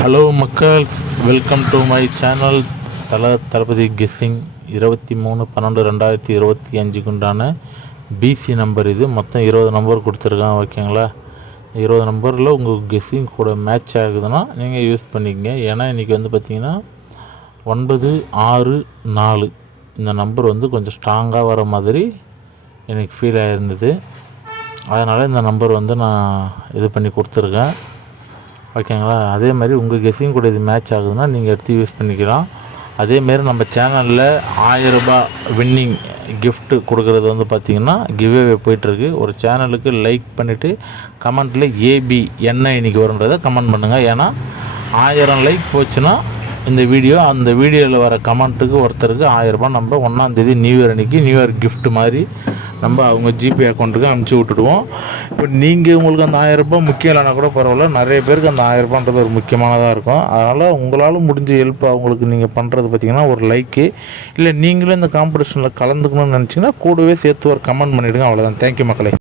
Hello மக்கள்ஸ், welcome to my channel. Thalapathy guessing 23/12/2025 உண்டான PC number. இது மொத்தம் 20 நம்பர் கொடுத்துருக்கான். ஓகேங்களா? 20 நம்பரில் உங்கள் கெஸ்ஸிங் கூட மேட்ச் ஆகுதுன்னா நீங்கள் யூஸ் பண்ணிக்கங்க. ஏன்னா இன்றைக்கி பார்த்திங்கன்னா 964 இந்த நம்பர் கொஞ்சம் ஸ்ட்ராங்காக வர மாதிரி எனக்கு ஃபீல் ஆகிருந்தது. அதனால் இந்த நம்பர் நான் இது பண்ணி கொடுத்துருக்கேன். ஓகேங்களா? அதே மாதிரி உங்கள் கெஸ்ஸிங் கூட இது மேட்ச் ஆகுதுன்னா நீங்கள் எடுத்து யூஸ் பண்ணிக்கலாம். அதேமாரி நம்ம சேனலில் 1000 ரூபாய் வின்னிங் கிஃப்ட்டு கொடுக்குறது பார்த்திங்கன்னா கிவ்அவே போயிட்டுருக்கு. ஒரு சேனலுக்கு லைக் பண்ணிவிட்டு கமெண்ட்டில் ஏபி என்ன இன்றைக்கி வருன்றதை கமெண்ட் பண்ணுங்கள். ஏன்னா 1000 லைக் போச்சுன்னா அந்த வீடியோவில் வர கமெண்ட்டுக்கு ஒருத்தருக்கு 1000 ரூபாய் நம்ம 1ஆம் தேதி நியூ இயர் அன்றைக்கி நியூ இயர் கிஃப்ட் மாதிரி நம்ம அவங்க ஜிபே அக்கௌண்ட்டுக்கு அனுப்பிச்சி விட்டுடுவோம். இப்போ உங்களுக்கு அந்த 1000 ரூபாய் முக்கியம் இல்லைனா கூட பரவாயில்ல, நிறைய பேருக்கு அந்த 1000 ரூபான்றது ஒரு முக்கியமானதாக இருக்கும். அதனால் உங்களால் முடிஞ்ச ஹெல்ப் அவங்களுக்கு நீங்கள் பண்ணுறது பார்த்திங்கன்னா ஒரு லைக்கு, இல்லை நீங்களும் இந்த காம்படிஷனில் கலந்துக்கணும்னு நினச்சிங்கன்னா கூடவே சேர்த்து ஒரு கமெண்ட் பண்ணிவிடுங்க. அவ்வளோதான். தேங்க்யூ மக்களே.